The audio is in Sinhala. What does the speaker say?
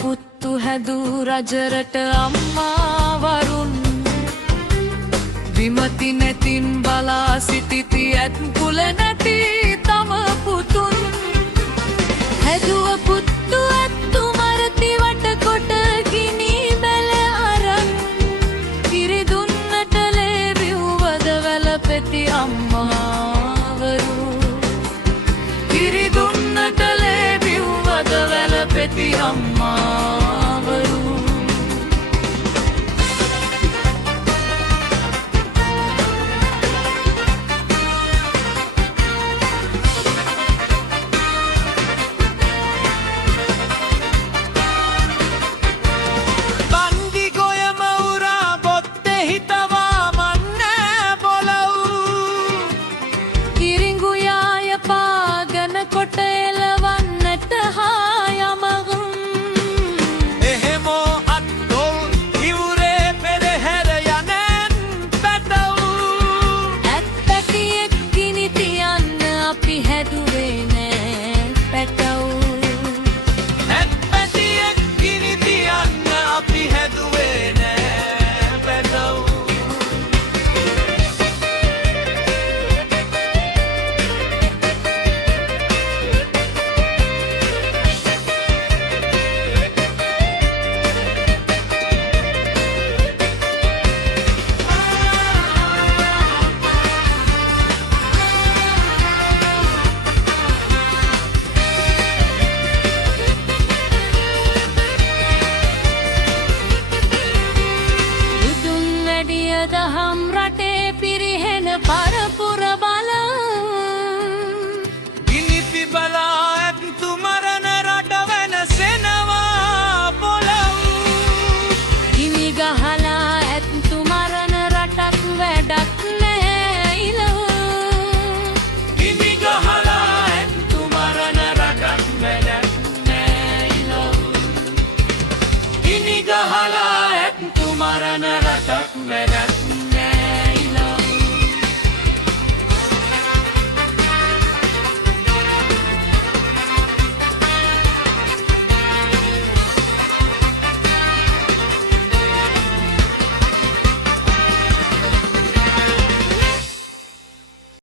පුත්තු හැදූ රජරට අම්මා වරුන් විමති නැතින් බලා සිටිති ඇත් කුල නැති තම පුතුන් හැදුව පුත්තු ඇත්තු මරති වටකොට ගිනි බැල අරන් කිරි දුන්නට ලැබුවද වැළපෙති අම්මාවරු කිරි දුන්නට ලැබුවද වැළපෙති අම්මා